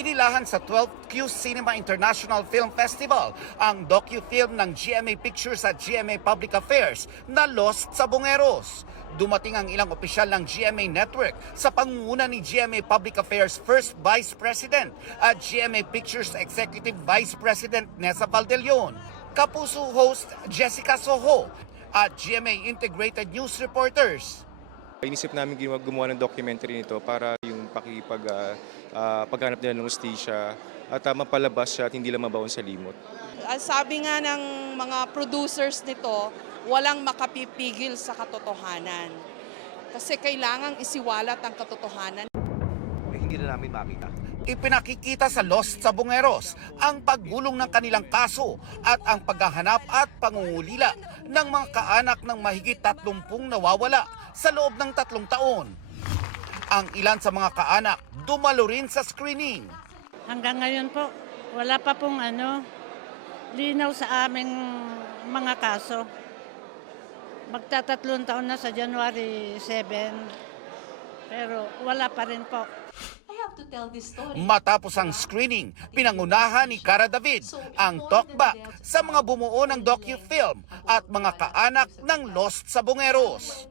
Inilahan sa 12th Q Cinema International Film Festival ang docu-film ng GMA Pictures at GMA Public Affairs na Lost sa Bungeros. Dumating ang ilang opisyal ng GMA Network sa pangunguna ni GMA Public Affairs First Vice President at GMA Pictures Executive Vice President Nessa Valdelion, Kapuso host Jessica Soho at GMA Integrated News Reporters. Inisip namin gumawa ng documentary nito para yung paghanap nila ng hustisya at mapalabas siya at hindi lang mabaon sa limot. Sabi nga ng mga producers nito, walang makapipigil sa katotohanan. Kasi kailangang isiwalat ang katotohanan. Hindi na namin makita. Ipinakikita sa Lost sa Bungeros ang paggulong ng kanilang kaso at ang paghahanap at pangungulila ng mga kaanak ng mahigit 30 nawawala sa loob ng 3 taon. Ang ilan sa mga kaanak dumalo rin sa screening. Hanggang ngayon po, wala pa pong linaw sa aming mga kaso. Magtatatlong taon na sa January 7, pero wala pa rin po. Matapos ang screening, pinangunahan ni Cara David ang talkback sa mga bumuo ng docu-film at mga kaanak ng Lost sa Bungeros.